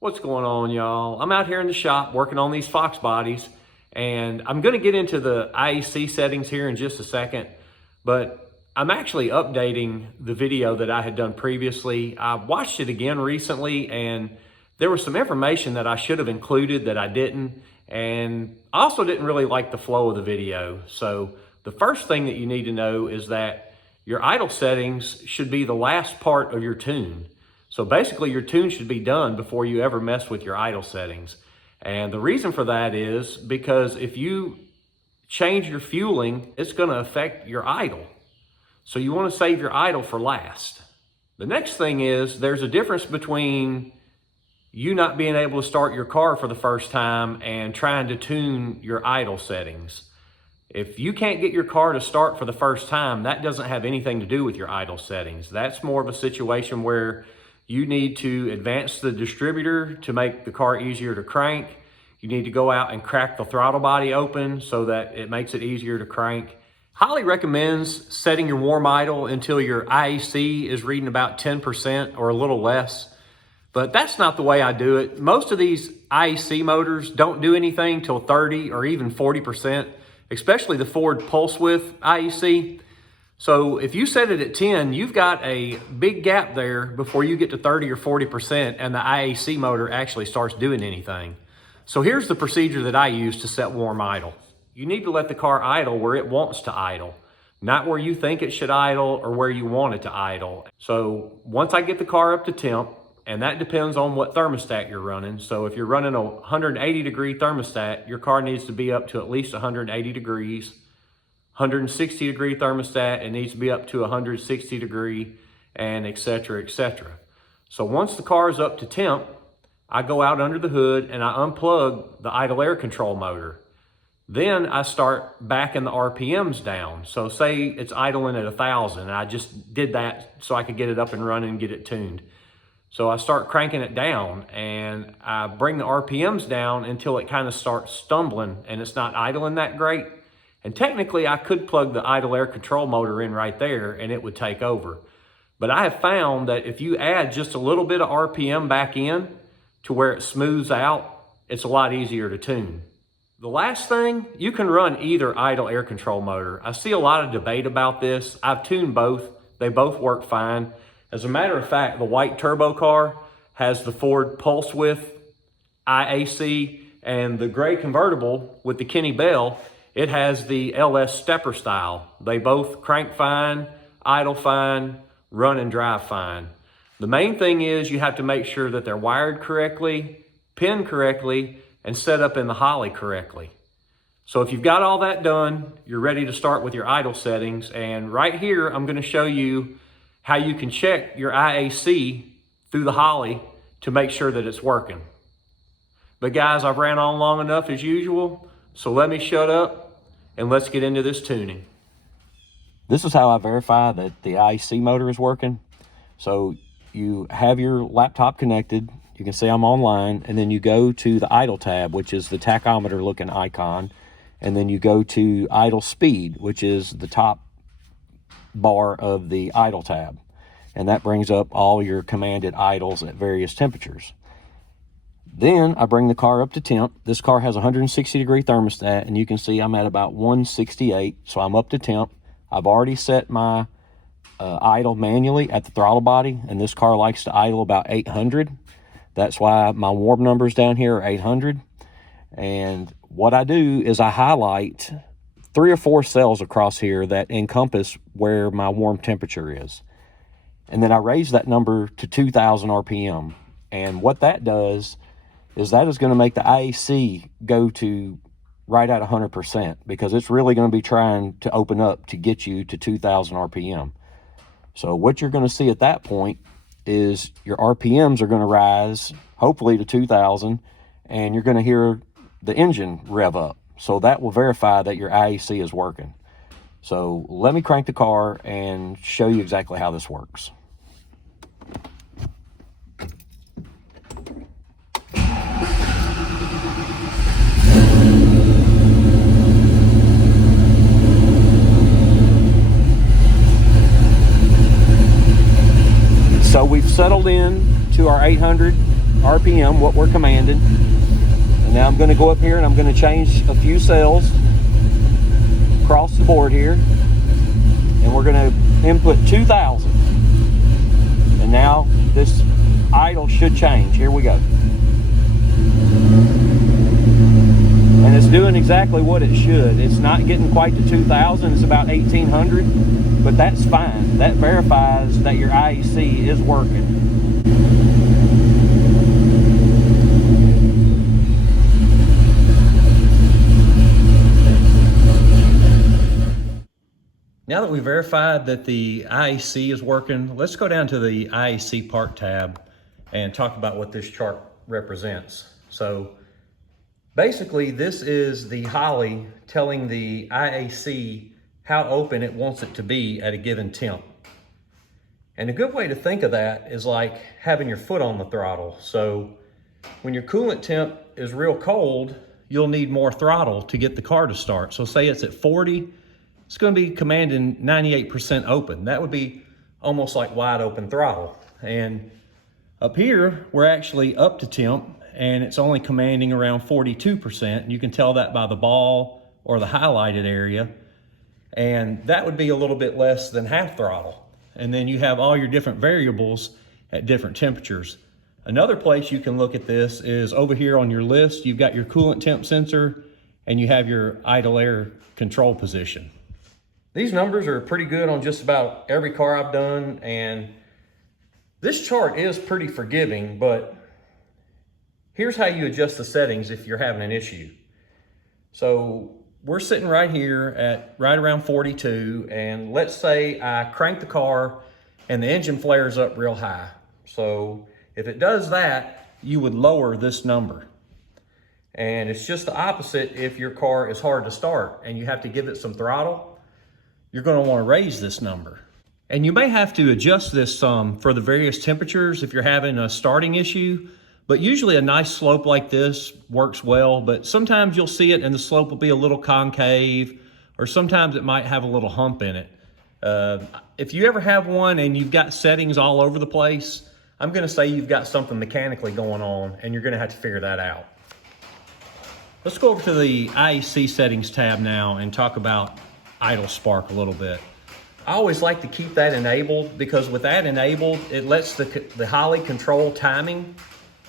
What's going on, y'all? I'm out here in the shop working on these Foxbodies, and I'm going to get into the IEC settings here in just a second, but I'm actually updating the video that I had done previously. I watched it again recently, and there was some information that I should have included that I didn't, and I also didn't really like the flow of the video. So the first thing that you need to know is that your idle settings should be the last part of your tune. So basically your tune should be done before you ever mess with your idle settings. And the reason for that is because if you change your fueling, it's going to affect your idle. So you want to save your idle for last. The next thing is there's a difference between you not being able to start your car for the first time and trying to tune your idle settings. If you can't get your car to start for the first time, that doesn't have anything to do with your idle settings. That's more of a situation where you need to advance the distributor to make the car easier to crank. You need to go out and crack the throttle body open so that it makes it easier to crank. Holley recommends setting your warm idle until your IEC is reading about 10% or a little less, but that's not the way I do it. Most of these IEC motors don't do anything till 30 or even 40%, especially the Ford Pulse Width IEC. So if you set it at 10, you've got a big gap there before you get to 30 or 40% and the IAC motor actually starts doing anything. So here's the procedure that I use to set warm idle. You need to let the car idle where it wants to idle, not where you think it should idle or where you want it to idle. So once I get the car up to temp, and that depends on what thermostat you're running. So if you're running a 180 degree thermostat, your car needs to be up to at least 180 degrees. 160 degree thermostat, it needs to be up to 160 degree, and etc., etc. So once the car is up to temp, I go out under the hood and I unplug the idle air control motor. Then I start backing the RPMs down. So say it's idling at 1,000, and I just did that so I could get it up and running and get it tuned. So I start cranking it down and I bring the RPMs down until it kind of starts stumbling and it's not idling that great. And technically I could plug the idle air control motor in right there and it would take over. But I have found that if you add just a little bit of RPM back in to where it smooths out, it's a lot easier to tune. The last thing, you can run either idle air control motor. I see a lot of debate about this. I've tuned both. They both work fine. As a matter of fact, the white turbo car has the Ford Pulse Width IAC, and the gray convertible with the Kenny Bell, it has the LS stepper style. They both crank fine, idle fine, run and drive fine. The main thing is you have to make sure that they're wired correctly, pinned correctly, and set up in the Holley correctly. So if you've got all that done, you're ready to start with your idle settings. And right here, I'm gonna show you how you can check your IAC through the Holley to make sure that it's working. But guys, I've ran on long enough as usual, so let me shut up and let's get into this tuning. This is how I verify that the IEC motor is working. So you have your laptop connected, you can see I'm online, and then you go to the idle tab, which is the tachometer looking icon, and then you go to idle speed, which is the top bar of the idle tab, and that brings up all your commanded idles at various temperatures. Then I bring the car up to temp. This car has a 160 degree thermostat, and you can see I'm at about 168, so I'm up to temp. I've already set my idle manually at the throttle body, and this car likes to idle about 800. That's why my warm numbers down here are 800. And what I do is I highlight 3 or 4 cells across here that encompass where my warm temperature is. And then I raise that number to 2,000 RPM. And what that does is that is going to make the IAC go to right at 100%, because it's really going to be trying to open up to get you to 2,000 RPM. So what you're going to see at that point is your RPMs are going to rise, hopefully to 2,000, and you're going to hear the engine rev up. So that will verify that your IEC is working. So let me crank the car and show you exactly how this works. So we've settled in to our 800. RPM, what we're commanding. And now I'm going to go up here and I'm going to change a few cells across the board here. And we're going to input 2,000. And now this idle should change. Here we go. And it's doing exactly what it should. It's not getting quite to 2,000. It's about 1,800, but that's fine. That verifies that your IEC is working. Now that we verified that the IEC is working, let's go down to the IEC part tab and talk about what this chart represents. So basically, this is the Holley telling the IAC how open it wants it to be at a given temp. And a good way to think of that is like having your foot on the throttle. So when your coolant temp is real cold, you'll need more throttle to get the car to start. So say it's at 40, it's going to be commanding 98% open. That would be almost like wide open throttle. And up here, we're actually up to temp, and it's only commanding around 42%. You can tell that by the ball or the highlighted area. And that would be a little bit less than half throttle. And then you have all your different variables at different temperatures. Another place you can look at this is over here on your list. You've got your coolant temp sensor and you have your idle air control position. These numbers are pretty good on just about every car I've done, and this chart is pretty forgiving, but here's how you adjust the settings if you're having an issue. So we're sitting right here at right around 42, and let's say I crank the car and the engine flares up real high. So if it does that, you would lower this number. And it's just the opposite if your car is hard to start and you have to give it some throttle. You're going to want to raise this number. And you may have to adjust this some for the various temperatures if you're having a starting issue, but usually a nice slope like this works well, but sometimes you'll see it and the slope will be a little concave, or sometimes it might have a little hump in it. If you ever have one and you've got settings all over the place, I'm going to say you've got something mechanically going on and you're going to have to figure that out. Let's go over to the IEC settings tab now and talk about idle spark a little bit. I always like to keep that enabled because with that enabled, it lets the Holley control timing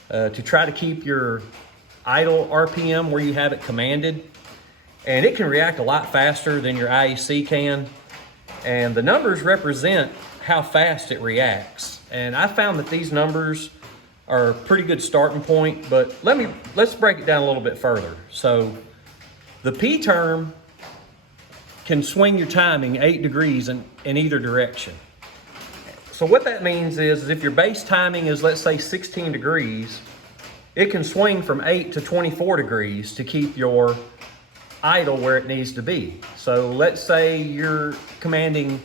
to try to keep your idle RPM where you have it commanded. And it can react a lot faster than your IEC can. And the numbers represent how fast it reacts. And I found that these numbers are a pretty good starting point, but let's break it down a little bit further. So the P term can swing your timing 8 degrees in either direction. So what that means is if your base timing is, let's say, 16 degrees, it can swing from 8 to 24 degrees to keep your idle where it needs to be. So let's say you're commanding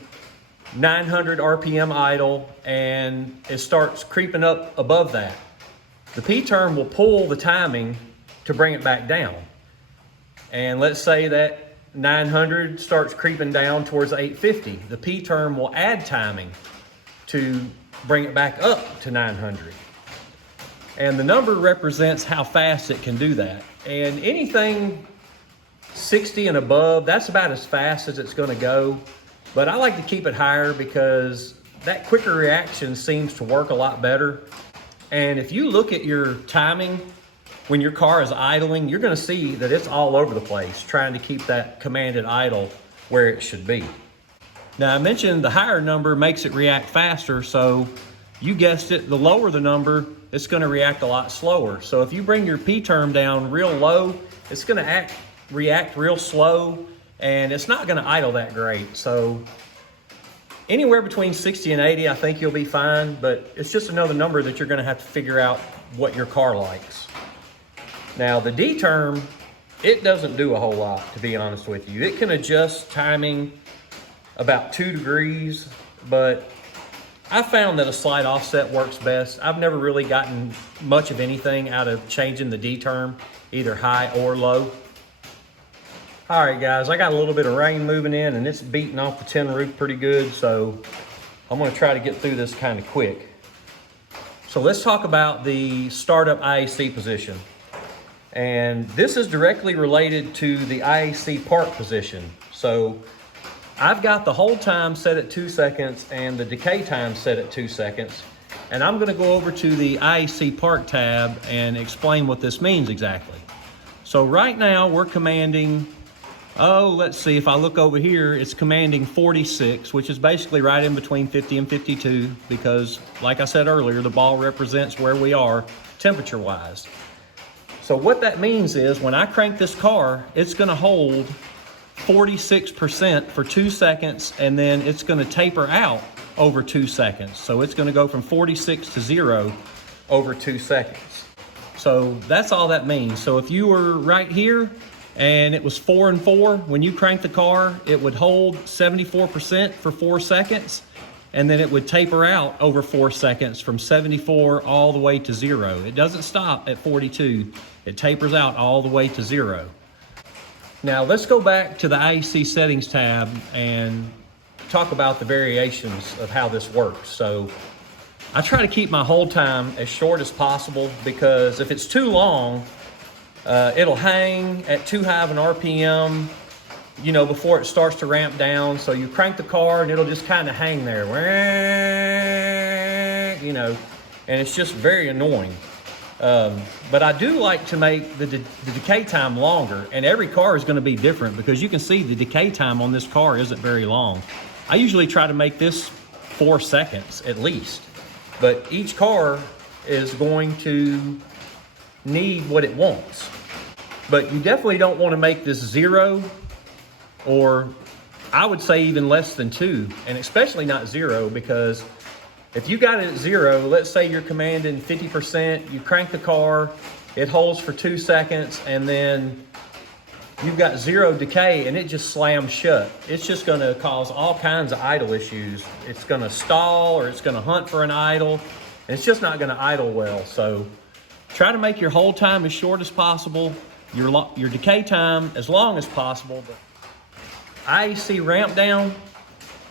900 RPM idle and it starts creeping up above that. The P term will pull the timing to bring it back down. And let's say that 900 starts creeping down towards 850. The P term will add timing to bring it back up to 900. And the number represents how fast it can do that. And anything 60 and above, that's about as fast as it's going to go. But I like to keep it higher because that quicker reaction seems to work a lot better. And if you look at your timing when your car is idling, you're going to see that it's all over the place trying to keep that commanded idle where it should be. Now I mentioned the higher number makes it react faster, so you guessed it, the lower the number, it's going to react a lot slower. So if you bring your P term down real low, it's going to react real slow, and it's not going to idle that great. So anywhere between 60 and 80, I think you'll be fine, but it's just another number that you're going to have to figure out what your car likes. Now the D term, it doesn't do a whole lot, to be honest with you. It can adjust timing about 2 degrees, but I found that a slight offset works best. I've never really gotten much of anything out of changing the D term, either high or low. All right, guys, I got a little bit of rain moving in and it's beating off the tin roof pretty good, so I'm gonna try to get through this kind of quick. So let's talk about the startup IAC position. And this is directly related to the IAC park position. So I've got the hold time set at 2 seconds and the decay time set at 2 seconds. And I'm gonna go over to the IAC park tab and explain what this means exactly. So right now we're commanding, let's see, if I look over here, it's commanding 46, which is basically right in between 50 and 52, because like I said earlier, the ball represents where we are temperature-wise. So what that means is when I crank this car, it's gonna hold 46% for 2 seconds, and then it's gonna taper out over 2 seconds. So it's gonna go from 46 to 0 over 2 seconds. So that's all that means. So if you were right here and it was 4 and 4, when you crank the car, it would hold 74% for 4 seconds, and then it would taper out over 4 seconds from 74 all the way to 0. It doesn't stop at 42. It tapers out all the way to 0. Now let's go back to the IAC settings tab and talk about the variations of how this works. So I try to keep my hold time as short as possible, because if it's too long, it'll hang at too high of an RPM, you know, before it starts to ramp down. So you crank the car and it'll just kind of hang there, you know, and it's just very annoying. But I do like to make the decay time longer, and every car is going to be different, because you can see the decay time on this car isn't very long. I usually try to make this 4 seconds at least, but each car is going to need what it wants. But you definitely don't want to make this 0, or I would say even less than 2, and especially not 0, because if you got it at 0, let's say you're commanding 50%, you crank the car, it holds for 2 seconds, and then you've got 0 decay and it just slams shut. It's just gonna cause all kinds of idle issues. It's gonna stall, or it's gonna hunt for an idle, and it's just not gonna idle well. So try to make your hold time as short as possible, your decay time as long as possible. But IAC ramp down,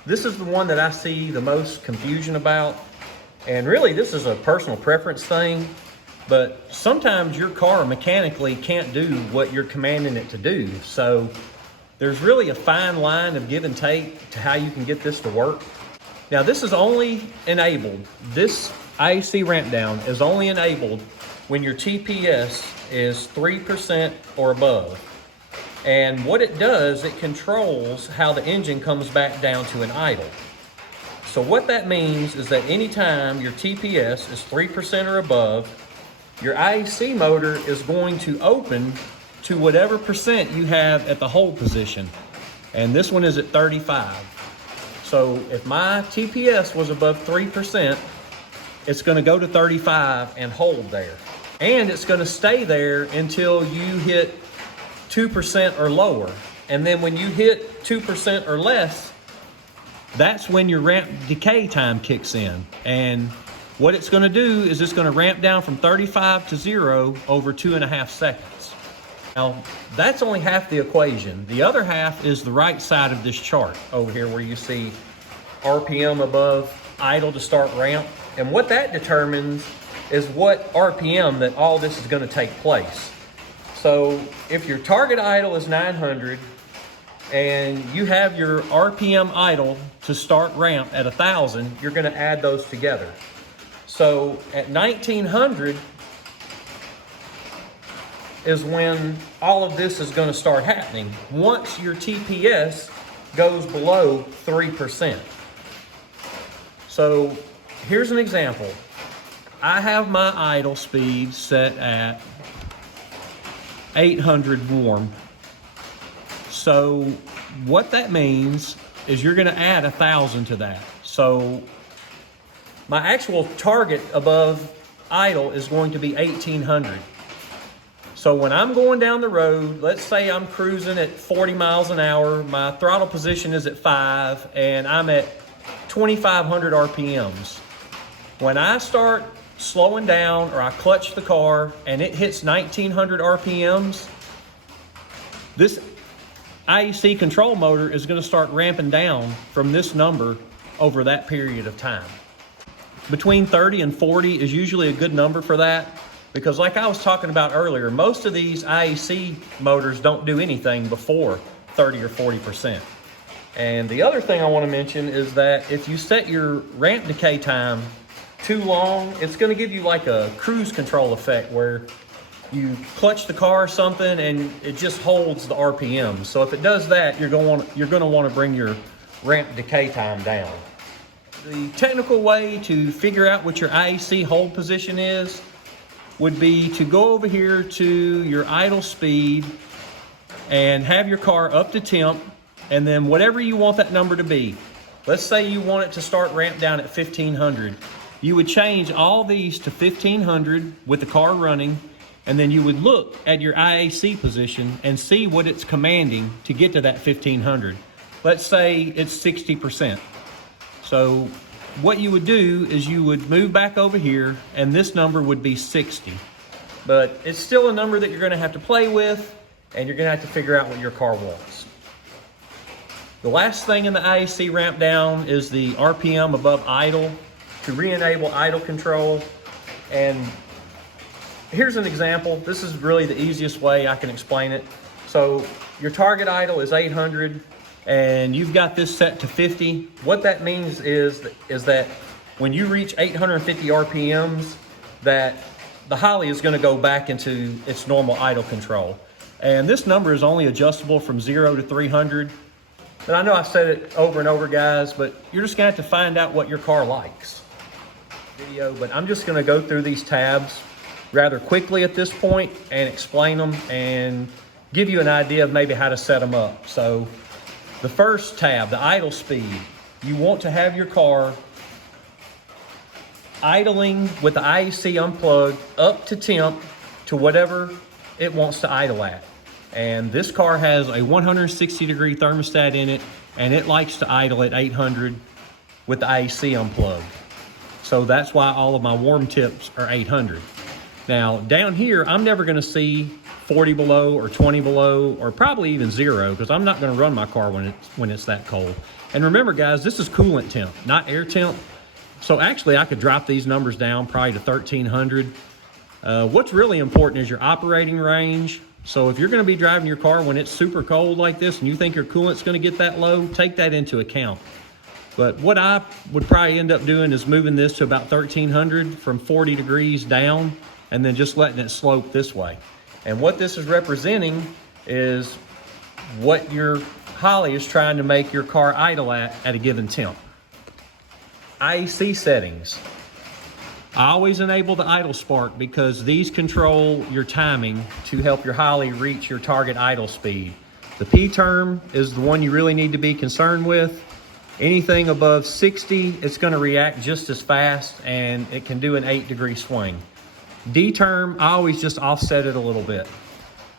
this is the one that I see the most confusion about. And really this is a personal preference thing, but sometimes your car mechanically can't do what you're commanding it to do. So there's really a fine line of give and take to how you can get this to work. Now this is only enabled, this IAC ramp down is only enabled when your TPS is 3% or above. And what it does, it controls how the engine comes back down to an idle. So what that means is that anytime your TPS is 3% or above, your IAC motor is going to open to whatever percent you have at the hold position. And this one is at 35. So if my TPS was above 3%, it's gonna go to 35 and hold there. And it's gonna stay there until you hit 2% or lower. And then when you hit 2% or less, that's when your ramp decay time kicks in. And what it's gonna do is it's gonna ramp down from 35 to 0 over 2.5 seconds. Now, that's only half the equation. The other half is the right side of this chart over here, where you see RPM above idle to start ramp. And what that determines is what RPM that all this is gonna take place. So if your target idle is 900 and you have your RPM idle to start ramp at 1,000, you're gonna add those together. So at 1900 is when all of this is gonna start happening, once your TPS goes below 3%. So here's an example. I have my idle speed set at 800 warm. So what that means is you're gonna add 1,000 to that. So my actual target above idle is going to be 1,800. So when I'm going down the road, let's say I'm cruising at 40 miles an hour, my throttle position is at 5, and I'm at 2,500 RPMs. When I start slowing down, or I clutch the car and it hits 1,900 RPMs, this IAC control motor is going to start ramping down from this number over that period of time. between 30 and 40 is usually a good number for that, because like I was talking about earlier, most of these IAC motors don't do anything before 30 or 40%. And the other thing I want to mention is that if you set your ramp decay time too long, it's going to give you like a cruise control effect where you clutch the car or something and it just holds the RPM. So if it does that, you're going to want to bring your ramp decay time down. The technical way to figure out what your IAC hold position is would be to go over here to your idle speed and have your car up to temp, and then whatever you want that number to be. Let's say you want it to start ramp down at 1500. You would change all these to 1500 with the car running, and then you would look at your IAC position and see what it's commanding to get to that 1500. Let's say it's 60%. So what you would do is you would move back over here and this number would be 60. But it's still a number that you're gonna have to play with, and you're gonna have to figure out what your car wants. The last thing in the IAC ramp down is the RPM above idle to re-enable idle control. And here's an example. This is really the easiest way I can explain it. So your target idle is 800 and you've got this set to 50. What that means is that when you reach 850 RPMs, that the Holley is gonna go back into its normal idle control. And this number is only adjustable from 0 to 300. And I know I've said it over and over, guys, but you're just gonna have to find out what your car likes. But I'm just gonna go through these tabs rather quickly at this point and explain them and give you an idea of maybe how to set them up. So the first tab, the idle speed, you want to have your car idling with the IAC unplugged up to temp to whatever it wants to idle at. And this car has a 160-degree thermostat in it, and it likes to idle at 800 with the IAC unplugged. So that's why all of my warm tips are 800. Now down here, I'm never gonna see 40 below or 20 below or probably even 0, because I'm not gonna run my car when it's that cold. And remember guys, this is coolant temp, not air temp. So actually I could drop these numbers down probably to 1300. What's really important is your operating range. So if you're gonna be driving your car when it's super cold like this and you think your coolant's gonna get that low, take that into account. But what I would probably end up doing is moving this to about 1300 from 40 degrees down, and then just letting it slope this way. And what this is representing is what your Holley is trying to make your car idle at a given temp. IAC settings. I always enable the idle spark because these control your timing to help your Holley reach your target idle speed. The P term is the one you really need to be concerned with. Anything above 60, it's gonna react just as fast and it can do an 8-degree swing. D term, I always just offset it a little bit.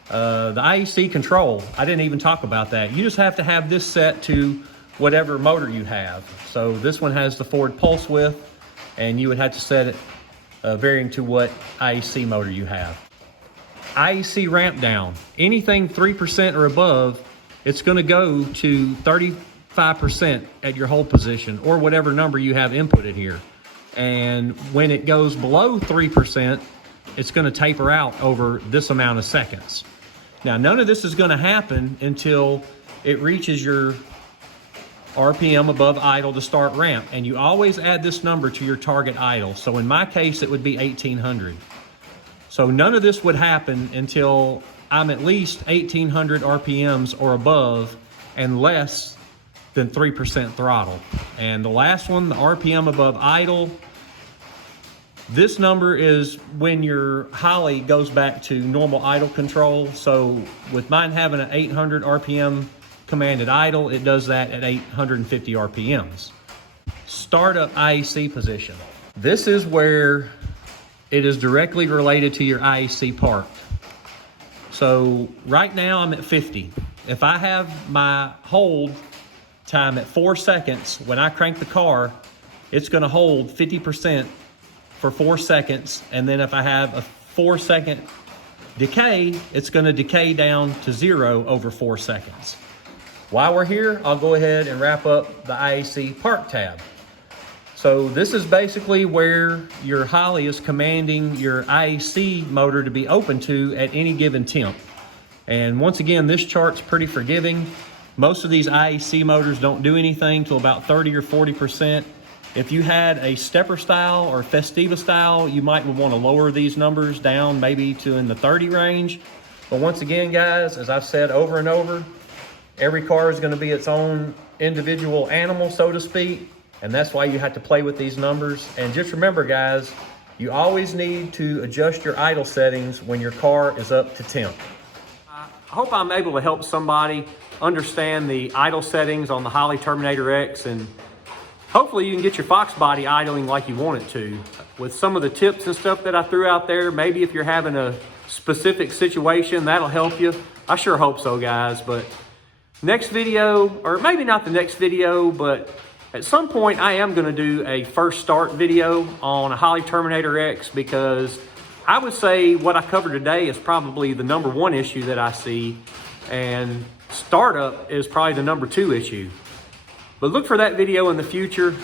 The IAC control, I didn't even talk about that. You just have to have this set to whatever motor you have. So this one has the forward pulse width, and you would have to set it varying to what IAC motor you have. IAC ramp down, anything 3% or above, it's gonna go to 35% at your hold position or whatever number you have inputted here. And when it goes below 3%, it's gonna taper out over this amount of seconds. Now, none of this is gonna happen until it reaches your RPM above idle to start ramp. And you always add this number to your target idle. So in my case, it would be 1800. So none of this would happen until I'm at least 1800 RPMs or above and less than 3% throttle. And the last one, the RPM above idle, this number is when your Holley goes back to normal idle control. So with mine having an 800 RPM commanded idle, it does that at 850 RPMs. Startup IAC position. This is where it is directly related to your IAC part. So right now I'm at 50. If I have my hold time at 4 seconds, when I crank the car, it's gonna hold 50% for 4 seconds. And then if I have a 4-second decay, it's gonna decay down to 0 over 4 seconds. While we're here, I'll go ahead and wrap up the IAC part tab. So this is basically where your Holley is commanding your IEC motor to be open to at any given temp. And once again, this chart's pretty forgiving. Most of these IEC motors don't do anything till about 30 or 40%. If you had a stepper style or Festiva style, you might want to lower these numbers down maybe to in the 30 range. But once again, guys, as I've said over and over, every car is going to be its own individual animal, so to speak. And that's why you have to play with these numbers. And just remember, guys, you always need to adjust your idle settings when your car is up to temp. I hope I'm able to help somebody understand the idle settings on the Holley Terminator X, and hopefully you can get your Foxbody idling like you want it to. With some of the tips and stuff that I threw out there, maybe if you're having a specific situation, that'll help you. I sure hope so, guys. But next video, or maybe not the next video, but at some point I am going to do a first start video on a Holley Terminator X, because I would say what I covered today is probably the #1 issue that I see, and startup is probably the #2 issue. But look for that video in the future.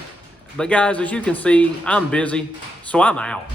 But guys, as you can see, I'm busy, so I'm out.